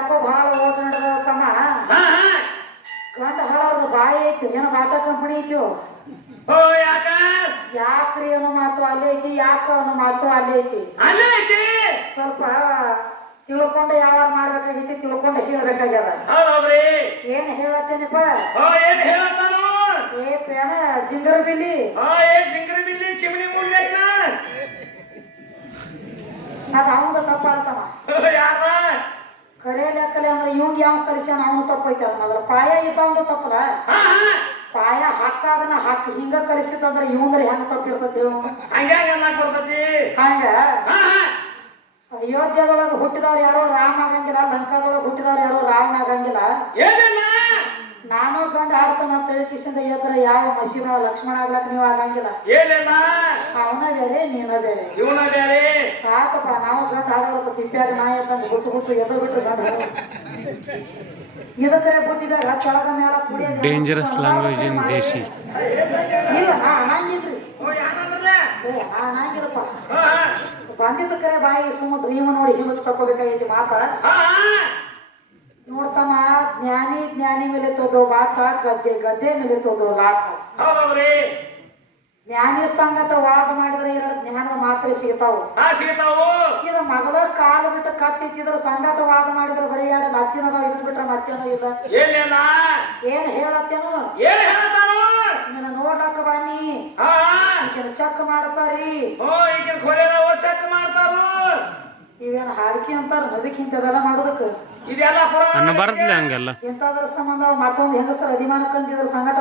ಯಾಕೋ ಬಹಳ ಓದ ನಡೆದ ತಮ್ಮ? ಗಂಡ ಹಾಳವ್ರದ್ದು ಬಾಯಿ ಐತಿ ಏನೋ ಮಾತಾ ಕಂಪನಿ ಐತಿಯೋ ಯಾಕ್ರಿ ಅನ್ನೋ ಮಾತು ಅಲ್ಲಿ ಐತಿ ಯಾಕ ಅನ್ನೋ ಮಾತು ಅಲ್ಲಿ ಐತಿ? ಸ್ವಲ್ಪ ತಿಳ್ಕೊಂಡು ಯಾವ ಮಾಡ್ಬೇಕಾಗೈತಿ ತಿಳ್ಕೊಂಡು ಹೇಳ್ಬೇಕಾಗ್ಯದ. ಏನ್ ಹೇಳತ್ತೇನಪ್ಪ? ಏ ಪೇನ ಜಿಂಗರ್ ಬಿಲ್ಲಿ. ಸಿಂಗ್ರಿ ಬಿಲ್ಲಿ ಚಿಮಣಿ ಮುಂದೆನ ಅದು ಅವಂಗ ತಪ್ಪ ಅಂತವ. ಕರೆ ಲೆಕ್ಕಲೆ ಅಂದ್ರೆ ಇವಂಗ ಯಾವ ಕಲಿಸ್ಯಾನ ಅವನು ತಪ್ಪೈತೆ ಅದ್ ಮೊದಲ ಪಾಯ ಇದ್ದ ತಪ್ಪಲ ಪಾಯ ಹಾಕಾದನ ಹಾಕಿ. ಹಿಂಗ ಕಲಿಸಿದಂದ್ರೆ ಇವಂದ್ರೆ ಹೆಂಗ ತಪ್ಪಿರ್ತೈತಿ ಬರ್ತೈತಿ? ಹಂಗ? ಅಯೋಧ್ಯದೊಳಗೆ ಹುಟ್ಟಿದವ್ರು ಯಾರೋ ರಾಮ ಆಗಂಗಿಲ್ಲ ಲಂಕಾದೊಳಗ ಹುಟ್ಟಿದವ್ರು ಯಾರೋ ರಾವಣ ಆಗಂಗಿಲ್ಲ. ಗಂಡ ಆಡ್ತಾನ ಅಂತ ತಿಳಿಕಿಸಿಂದ ಹೇಳ್ತಾರ ಯಾವ ಮಸೀನ ಲಕ್ಷ್ಮಣ ಆಗ್ಲಕ್ ನೀವು ಆಗಂಗಿಲ್ಲ. ಏನೇನ? ಅವನ ಬೇರೆ ನೀನ ಬೇರೆ. ಇವನ ಬೇರೆ? ಸಾಕಪ್ಪ ನಾವು ಗಂಡ ಆಡೋದು ತಿಪ್ಪ್ಯಾಗ ನಾಯಿ ಅಂತಂದು ಗುಚ್ಚು ಗುಚ್ಚು ಎದ್ದು ಬಿಟ್ಟು ಗಂಡ ಇದಕ್ಕರೆ ಬುದ್ಧಿದಾಗ ಕೆಳಗ ಮೇಲ ಕುಡಿಯ Dangerous ಲ್ಯಾಂಗ್ವೇಜ್ ಇನ್ Deshi. ಇಲ್ಲ ನಾ ಅನ್ನಂಗಿದ್ರಿ ಅನ್ನಂಗಿಲ್ಲಪ್ಪ ಹಾ ಹಾ. ಬಾಯಿ ಸುಮ್ಮ ಭೀಮ ನೋಡಿ ಹಿಂದಕ್ಕೆ ತಕೋಬೇಕಾಗೈತಿ ಮಾತಾ. ನೋಡ್ತಮ್ಮ ಜ್ಞಾನಿ ಜ್ಞಾನಿ ಮೇಲೆ ತೋದೋ ವಾತ ಗದ್ದೆ ಗದ್ದೆ ಮೇಲೆ ತೋದೋ ಲಾಟ ಹೌದವ್ರಿ ಜ್ಞಾನಿ ಸಂಗಟ ವಾದ ಮಾಡಿದ್ರೆ ಎರಡು ಜ್ಞಾನದ ಮಾತ್ರ ಸಿಗ್ತಾವು. ಇದ ಸಿಗ್ತಾವು. ಇದು ಮೊದಲ ಕಾಲು ಬಿಟ್ಟು ಕತ್ತಿತ್ತಿದ್ರೆ ಸಂಗಟ ವಾದ ಮಾಡಿದ್ರೆ ಬರೀ ಎರಡು ಅತ್ತಿನದ ಇದನ್ನ ಬಿಟ್ರೆ ಮತ್ತೇನೋ ಇಲ್ಲ. ಏನ್ ಹೇಳತ್ತೇನು? ಏನ್ ಹೇಳತ್ತಾನು? ನಿನ್ನ ನೋಡ್ಲಕ್ಕ ಬನ್ನಿ. ಓ ಈಗ ಚೆಕ್ ಮಾಡ್ತಾರು ಇವೇನು ಅಂತಾರ ಅಂತಾರ ಇಂಥದೆಲ್ಲ ಮಾಡೋದಕ್ಕೆ? ಇದೆಲ್ಲ ಪುರಾಣ ಅನ್ನಬಾರ್ದ್ಲೆ ಹಂಗೆಲ್ಲ. ಇಂಥದ್ರ ಸಂಬಂಧ ಮತ್ತೊಂದು ಹೆಂಗಸರ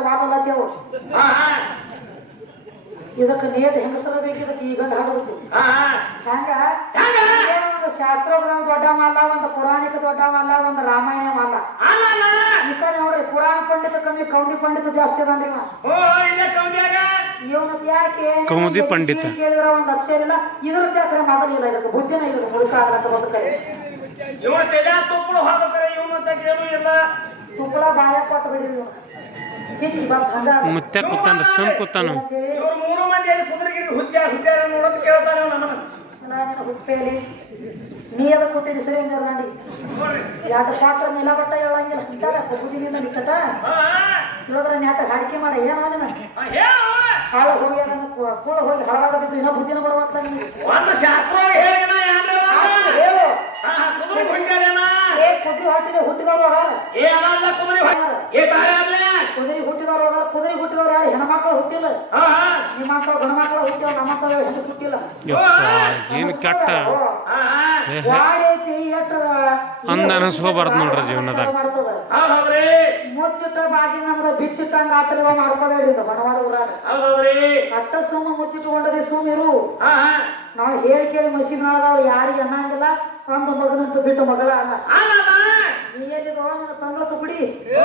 ವಾದಲತ್ತೇವು ಹಾ ಹಾ. ಇದಕ್ಕೆ ನೇಟ್ ಹೆಂಗಸರ ಬೇಕಿದಕ್ಕೆ ಈ ಗಂಡ ಹಾಡಬೇಕು. ಹಾ ಹಾ. ಹಂಗ ಒಂದು ಶಾಸ್ತ್ರಗಳ ದೊಡ್ಡವಲ್ಲ ಒಂದು ಪುರಾಣಿಕ ದೊಡ್ಡವಲ್ಲ ಒಂದು ರಾಮಾಯಣವಲ್ಲ ಈ ಕಡೆ ನೋಡ್ರಿ ಪುರಾಣ ಪಂಡಿತ ಕಮ್ಮಿ ಕೌಂಡಿ ಪಂಡಿತ ಜಾಸ್ತಿ ಅದನ್ರಿ ಇವನದ್ ಯಾಕೆ? ಕೌಮುದಿ ಪಂಡಿತ. ಕೇಳಿದ್ರ ಒಂದ್ ಅಕ್ಷರ ಇಲ್ಲ. ಇದ್ರ ಯಾಕ್ರೆ ಇದಕ್ಕೆ. ಬುದ್ಧಿನ ಮುಳುಕ ಇವ ತೆಲೆ ತುಪ್ಪಳು ಏನೂ ಇಲ್ಲ. ಬಾಯ ಕೊಟ್ಟು ಬಿಡಿ ಮುತ್ಯ ಕೂತಾನ ಸುಮ್ ಕೂತಾನು. ಇವ್ರು ಮೂರು ಮಂದಿ ಕುದ್ರಿಗೆ ಕುದುರೆಗಿರಿ ಹುದ್ದ್ಯಾ ಹುಟ್ಟ್ಯಾರ ನೋಡೋದು ಕೇಳ್ತಾನೆ ಇವ್ನು ನಮ್ಮನ್ನ. ನಾನು ಹುಚ್ಚಪೇಲಿ ನೀ ಅದ ಕೊಟ್ಟಿದ್ದು ಸರಿ ನೋಡ್ರಿ. ಎರಡು ಪಾತ್ರ ನಿಲಬಟ್ಟ ಹೇಳಂಗಿಲ್ಲ ಹಿಂದಾಗ ಹಾ ಹಾ. ಇಲ್ಲದ್ರ ನ್ಯಾಟ ಹಾಡಿಕೆ ಮಾಡ. ಏನಾದ ನಿನ್ನ ಹಾ, ಹೇಳು ಹೋಗಿ ಅದನ್ನ ಕು- ಕೂಳ ಹೋಗಿ ಹಳವಾಗ ಬಿದ್ದು ಇನ್ನೂ ಬುದ್ಧಿನ ಬರುವಂತ ಒಂದು ಶಾಸ್ತ್ರ ಕುದುರೆ ಹುಟ್ಟ್ಯಾರೇನ ಏ ಕುದುರೆ ಹೊಟ್ಟಿಲೆ ಹುಟ್ಟಿದವ್ರು ಅದಾರ ಕುದುರೆ ಏ ಅಲ್ಲೇ ಕುದುರೆ ಹುಟ್ಟಿದವ್ರು ಯಾರು? ಹೆಣ್ಮಕ್ಳು ಹುಟ್ಟಿಲ್ಲ. ಹಾ ಹಾ. ನಿಮ್ಮ ಮಕ್ಕಳು ಗಂಡು ಮಕ್ಕಳು ಹುಟ್ಟಿಲ್ಲ ನಮ್ಮ ಮಕ್ಕಳು ಹೆಂಗಸ್ ಹುಟ್ಟಿಲ್ಲ. ಏನು ಕೆಟ್ಟ? ಹಾ ಅಂದ ಅನಿಸ್ಕೋಬಾರ್ದು ನೋಡ್ರಿ ಜೀವನದಾಗ. ಮುಚ್ಚಿಟ್ಟ ಬಾಗಿನ ನಮ್ದ ಬಿಚ್ಚಿಟ್ಟಂಗ ಆತರಿವ ಮಾಡ್ಕೋಬೇಡಿ ಇದು ಬಣವಾಡ ಊರಾಗ. ಹೌದ್ರಿ. ಅಟ್ಟ ಸುಮ್ಮ ಮುಚ್ಚಿಟ್ಕೊಂಡದಿ ಸುಮ್ಮಿರು ನಾವು ಹೇಳಿ ಕೇಳಿ ಮಸೀಬ್ನಾಳದವ್ರು ಯಾರಿಗೆ ಅನ್ನಂಗಿಲ್ಲ ಒಂದು ಮಗನಂತ ಬಿಟ್ಟು ಮಗಳ ಅಲ್ಲ ನೀ ಎಲ್ಲಿದೋ ನನ್ನ ತಂಗ್ಳತ್ತು ಬಿಡಿ ಓ,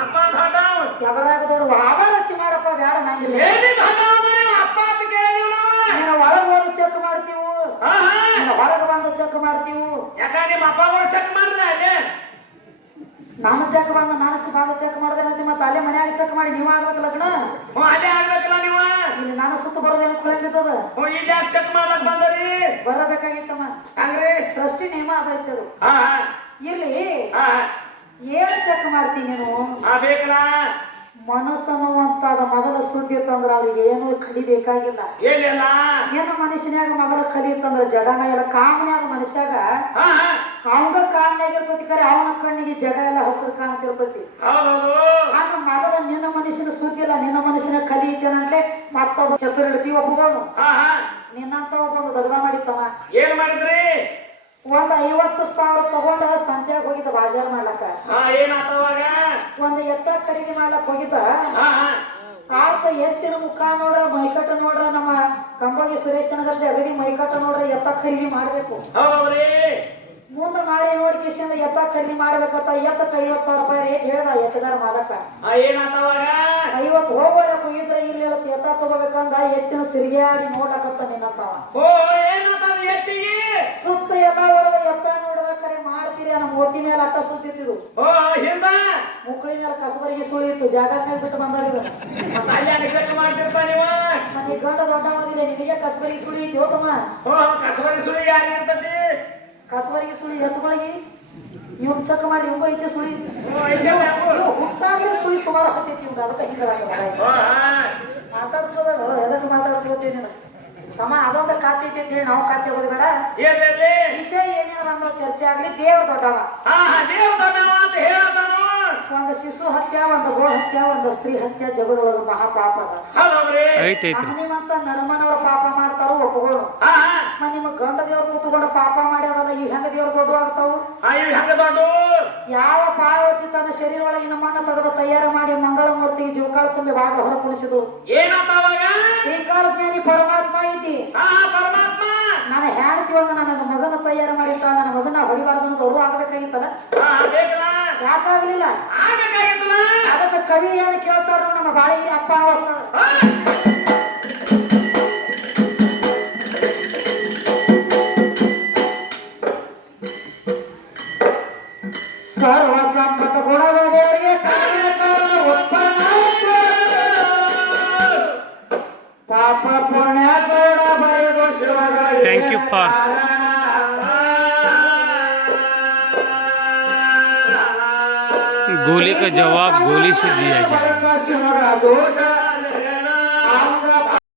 ಅಪ್ಪ ದೊಡ್ಡವ ಎದರಾಗ ದೊಡ್ಡ ವಾದ ರಚಿ ಮಾಡಪ್ಪ ಬೇಡ ನಂಗಿಲ್ಲ ಏನಿ ದೊಡ್ಡವ ಅಪ್ಪ ಅಂತ ಕೇಳಿದೀವಿ ನಾವು ನೀನು ಒಳಗೆ ಹೋಗಿ ಚೆಕ್ ಮಾಡ್ತೀವು ಹಾ ಹಾ ನೀನು ಹೊರಗೆ ಬಂದು ಚೆಕ್ ಮಾಡ್ತೀವು. ಯಾಕಂದ್ರೆ ನಿಮ್ಮ ಅಪ್ಪಗಳು ಚೆಕ್ ಮಾಡಿದ್ರೆ ಅಲ್ಲಿ? ನಾನು ಚೆಕ್ ಬಂದ ನಾನು ಭಾಗ ಚೆಕ್ ಮಾಡಿದ್ರೆ ಮತ್ತೆ ಅಲ್ಲೇ ಮನ್ಯಾಗ ಚೆಕ್ ಮಾಡಿ ನೀವು ಆಗ್ಬೇಕು ಲಗ್ನ? ಅಲ್ಲೇ ಆಗ್ಬೇಕಲ್ಲ ನೀವು? ಇಲ್ಲಿ ನಾನು ಸುತ್ತ ಬರೋದೇನು ಇಲ್ಲಿ ಯಾಕೆ ಚೆಕ್ ಮಾಡ್ಲಕ್ ಬಂದರಿ? ಬರಬೇಕಾಗಿತ್ತಮ್ಮ. ಹಂಗ್ರಿ? ಸೃಷ್ಟಿ ನಿಯಮ ಅದೈತೆ ಅದು. ಇಲ್ಲಿ ಏನ್ ಚೆಕ್ ಮಾಡ್ತೀನಿ ನೀನು? ಹಾ ಮನಸ್ಸನ್ನುವಂತಾದ ಮೊದಲ ಸುದ್ದಿ ಇತ್ತಂದ್ರ ಅವ್ರಿಗೆ ಏನು ಕಲಿ ಬೇಕಾಗಿಲ್ಲ ಏನು ಮನುಷ್ಯನಾಗ ಮೊದಲ ಕಲಿಯುತ್ತಂದ್ರ ಜಗನ ಎಲ್ಲ ಕಾಮನ್ಯಾಗ ಮನುಷ್ಯಾಗ ಅವಂಗ ಕಾಮನ್ಯಾಗ ಇರ್ತೈತಿ ಖರೆ ಅವನ ಕಣ್ಣಿಗೆ ಜಗ ಎಲ್ಲ ಹಸಿರು ಕಾಣ್ತಿರ್ತೈತಿ. ಆಗ ಮೊದಲ ನಿನ್ನ ಮನುಷ್ಯನ ಸುದ್ದಿ ಇಲ್ಲ ನಿನ್ನ ಮನುಷ್ಯನ ಕಲಿಯುತ್ತೇನಂದ್ರೆ ಮತ್ತೊಬ್ಬ ಹೆಸರು ಇಡ್ತೀವಿ ಹಾ ನಿನ್ನಂತ ಒಬ್ಬನು ದಗದ ಮಾಡಿತ್ತವ ಏನ್ ಮಾಡಿದ್ರಿ? ಒಂದ್ ಐವತ್ತು ಸಾವಿರ ತಗೊಂಡ ಸಂತ್ಯಾಗ ಹೋಗಿದ್ದ ಬಾಜಾರ್ ಮಾಡ್ಲಕ್ಕ. ಏನಾತವಾಗ ಒಂದ್ ಎತ್ತ ಖರೀದಿ ಮಾಡ್ಲಕ್ ಹೋಗಿದ್ದ. ಆತ ಎತ್ತಿನ ಮುಖ ನೋಡ ಮೈಕಟ್ಟ ನೋಡ್ರ ನಮ್ಮ ಕಂಬಗಿ ಸುರೇಶನ ಗದ್ದೆ ಅಗದಿ ಮೈಕಟ್ಟ ನೋಡ್ರ ಎತ್ತ ಖರೀದಿ ಮಾಡ್ಬೇಕು. ಮುಂದ ಮಾರಿ ನೋಡಿ ಕಿಸಿಂದ ಎತ್ತ ಖರೀದಿ ಮಾಡ್ಬೇಕಂತ ಎತ್ತಕ್ಕ ಐವತ್ ಸಾವಿರ ರೂಪಾಯಿ ರೇಟ್ ಹೇಳ್ದ ಎತ್ತಗಾರ ಮಾಲಕ. ಐವತ್ ಹೋಗೋರ ಹೋಗಿದ್ರ ಇಲ್ಲಿ ಹೇಳತ್ತ ಎತ್ತ ತಗೋಬೇಕಂದ ಎತ್ತಿನ ಸಿರಿಯಾಡಿ ನೋಡಕತ್ತ ನಿನ್ನಂತವ. ಎತ್ತಿಗೆ? ಮೋತಿ ಮೇಲೆ ಅಟ್ಟ ಸುತ್ತಿತ್ತು ಓ ಹಿಂದ? ಮುಕ್ಕಳಿ ಮೇಲೆ ಕಸಬರಿಗೆ ಸುಳಿಯಿತ್ತು ಜಾಗ ಮೇಲೆ ಬಿಟ್ಟು ಬಂದಾರ ಮಾಡ್ತಿರ್ಪ ಗಂಡ ದೊಡ್ಡ ಮದಿಲ್ಲ ನಿನಗೆ ಕಸಬರಿಗೆ ಸುಳಿ ತಮ್ಮ ಓ ಕಸಬರಿ ಸುಳಿಗೆ ಆಗಿರ್ತತಿ ಕಸಬರಿಗೆ ಸುಳಿ ಎತ್ತುಗಳಿಗೆ ಇವ್ ಚಕ್ ಮಾಡಿ ಇವ್ಗೂ ಐತೆ ಸುಳಿ ಹುಟ್ಟಾಗ್ಲೇ ಸುಳಿ ಸುಮಾರು ಹತ್ತೈತಿ ಇವ್ನು ಅದಕ್ಕೆ ಹಿಂಗಾಗ. ಮಾತಾಡ್ಸೋದಲ್ಲ ಎದಕ್ಕೆ ಮಾತಾಡ್ಸ್ಕೊತೀನಿ ನೀನು ತಮ್ಮ ಅವಾಗ ಅಂತ ಹೇಳಿ ನಾವು ಖಾತೆ ಹೋಗೋದು ಬೇಡ. ವಿಷಯ ಏನೇನು ಒಂದು ಚರ್ಚೆ ಆಗ್ಲಿ ದೇವ್ರ ದೊಡ್ಡವ. ಒಂದು ಶಿಶು ಹತ್ಯ ಒಂದು ಗೋ ಹತ್ಯ ಒಂದು ಸ್ತ್ರೀ ಹತ್ಯ ಜಗದೊಳಗ ಮಹಾಪಾಪ ನಮ್ಮನಿಮಂತ ನರಮನವ್ರ ಪಾಪ ಮಾಡ್ತಾರೋ ಒಪ್ಪಗೋಳು. ನಿಮ್ಮ ಗಂಡ ದೇವ್ರ ಕೂತ್ಕೊಂಡು ಪಾಪ ಮಾಡ್ಯಾರಲ್ಲ ಈ ಹೆಂಗ ದೇವ್ರ ದೊಡ್ಡ ಆಗ್ತಾವು? ಯಾವ ಪಾರ್ವತಿ ತನ್ನ ಶರೀರ ಒಳಗಿನ ಮಣ್ಣು ತೆಗೆದು ತಯಾರು ಮಾಡಿ ಮಂಗಳ ಮೂರ್ತಿಗೆ ಜೀವಕಾಳ ತುಂಬಿ ಭಾಗ ಹೊರ ಕುಣಿಸಿದು ಏನಾತ ಅವಾಗ? ಶ್ರೀಕಾಳ ಜ್ಞಾನಿ ಪರಮಾತ್ಮ ಐತಿ ಪರಮಾತ್ಮ. ನಾನು ಹೆಂಡತಿ ಒಂದು ನನ್ನ ಮಗನ ತಯಾರು ಮಾಡಿತ್ತ ನನ್ನ ಮಗನ ಹೊಡಿಬಾರ್ದು ಅಂತ ಅವರು ಆಗ್ಬೇಕಾಗಿತ್ತಲ್ಲ? ಯಾಕಾಗ್ಲಿಲ್ಲ? ಅದಕ್ಕೆ ಕವಿ ಏನು ಕೇಳ್ತಾರೋ ನಮ್ಮ ಬಾಳಿಗೆ ಅಪ್ಪ ಅವಸ್ಥಾನ Thank you for गोली का जवाब गोली से दिया जाए।